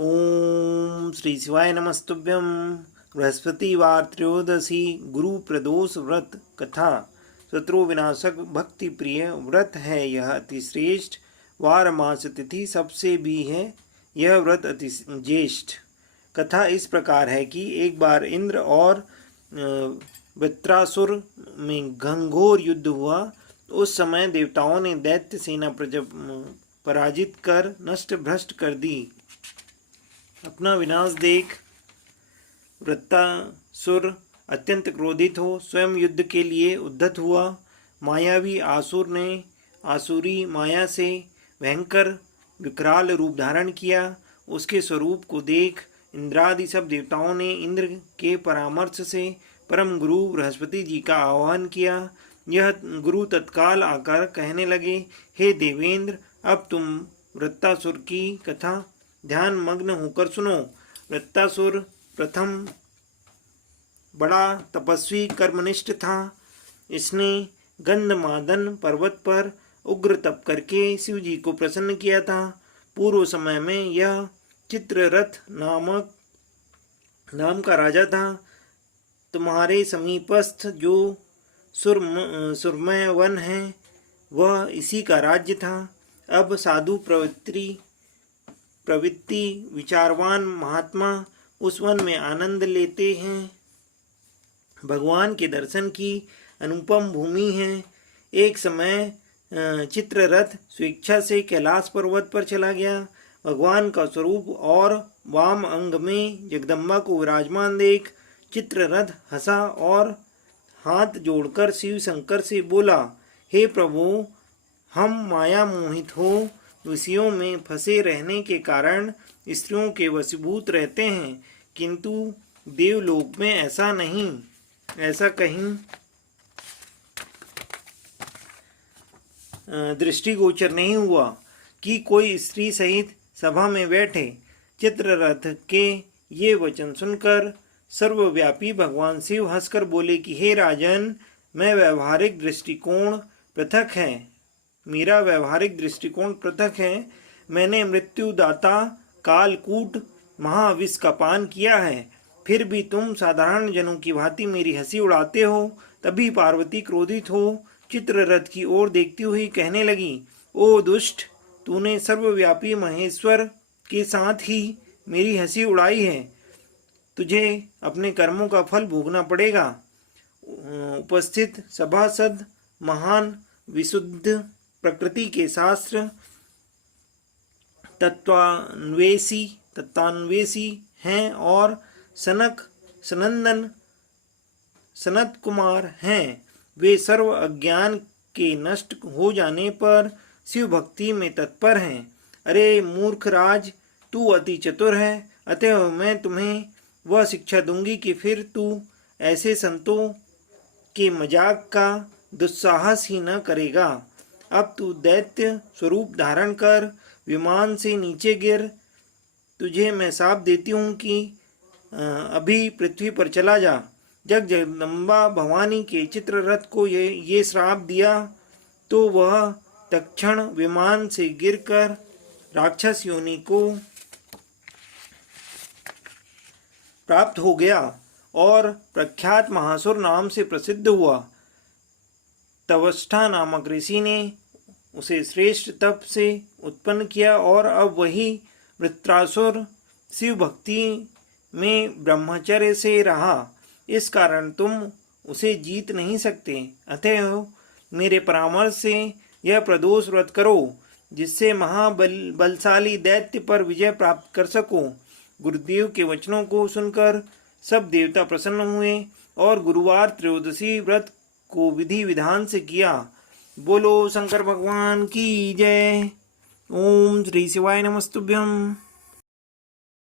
ओम श्री शिवाय नमस्तुभ्यं। बृहस्पतिवार त्रयोदशी गुरु प्रदोष व्रत कथा। शत्रु विनाशक भक्ति प्रिय व्रत है यह, अति श्रेष्ठ। वार मास तिथि सबसे भी है यह व्रत, अति ज्येष्ठ। कथा इस प्रकार है कि एक बार इंद्र और वृत्रासुर में घंघोर युद्ध हुआ। उस समय देवताओं ने दैत्य सेना पराजित कर नष्ट भ्रष्ट कर दी। अपना विनाश देख वृत्रासुर अत्यंत क्रोधित हो स्वयं युद्ध के लिए उद्यत हुआ। मायावी आसुर ने आसुरी माया से भयंकर विकराल रूप धारण किया। उसके स्वरूप को देख इंद्रादि सब देवताओं ने इंद्र के परामर्श से परम गुरु बृहस्पति जी का आह्वान किया। यह गुरु तत्काल आकर कहने लगे, हे देवेंद्र, अब तुम वृत्रासुर की कथा ध्यान मग्न होकर सुनो। वृत्रासुर प्रथम बड़ा तपस्वी कर्मनिष्ठ था। इसने गंधमादन पर्वत पर उग्र तप करके शिव जी को प्रसन्न किया था। पूर्व समय में यह चित्ररथ नाम का राजा था। तुम्हारे समीपस्थ जो सुरमय वन है वह इसी का राज्य था। अब साधु प्रवृत्ति विचारवान महात्मा उस वन में आनंद लेते हैं। भगवान के दर्शन की अनुपम भूमि है। एक समय चित्ररथ स्वेच्छा से कैलाश पर्वत पर चला गया। भगवान का स्वरूप और वाम अंग में जगदम्बा को विराजमान देख चित्ररथ हंसा और हाथ जोड़कर शिव शंकर से बोला, हे प्रभु, हम माया मोहित हो विषयों में फंसे रहने के कारण स्त्रियों के वशीभूत रहते हैं, किंतु देवलोक में ऐसा नहीं। ऐसा कहीं दृष्टिगोचर नहीं हुआ कि कोई स्त्री सहित सभा में बैठे। चित्ररथ के ये वचन सुनकर सर्वव्यापी भगवान शिव हंसकर बोले कि हे राजन, मेरा व्यवहारिक दृष्टिकोण पृथक है। मैंने मृत्युदाता कालकूट महाविष का पान किया है, फिर भी तुम साधारण जनों की भांति मेरी हंसी उड़ाते हो। तभी पार्वती क्रोधित हो चित्ररथ की ओर देखती हुई कहने लगी, ओ दुष्ट, तूने सर्वव्यापी महेश्वर के साथ ही मेरी हंसी उड़ाई है। तुझे अपने कर्मों का फल भोगना पड़ेगा। उपस्थित सभासद महान विशुद्ध प्रकृति के शास्त्र तत्वान्वेषी हैं और सनत कुमार हैं। वे सर्व अज्ञान के नष्ट हो जाने पर शिव भक्ति में तत्पर हैं। अरे मूर्ख राज, तू अति चतुर है, अतः मैं तुम्हें वह शिक्षा दूंगी कि फिर तू ऐसे संतों के मजाक का दुस्साहस ही न करेगा। अब तू दैत्य स्वरूप धारण कर विमान से नीचे गिर। तुझे मैं शाप देती हूँ कि अभी पृथ्वी पर चला जा। जब जगदम्बा भवानी के चित्ररथ को ये श्राप दिया तो वह तत्क्षण विमान से गिरकर राक्षस योनि को प्राप्त हो गया और प्रख्यात महासुर नाम से प्रसिद्ध हुआ। तवष्ठा नामक ऋषि ने उसे श्रेष्ठ तप से उत्पन्न किया और अब वही वृत्रासुर शिव भक्ति में ब्रह्मचर्य से रहा। इस कारण तुम उसे जीत नहीं सकते। अतः मेरे परामर्श से यह प्रदोष व्रत करो, जिससे महाबलशाली दैत्य पर विजय प्राप्त कर सको। गुरुदेव के वचनों को सुनकर सब देवता प्रसन्न हुए और गुरुवार त्रयोदशी व्रत को विधि विधान से किया। बोलो शंकर भगवान की जय। ओम श्री शिवाय नमस्तुभ्यं।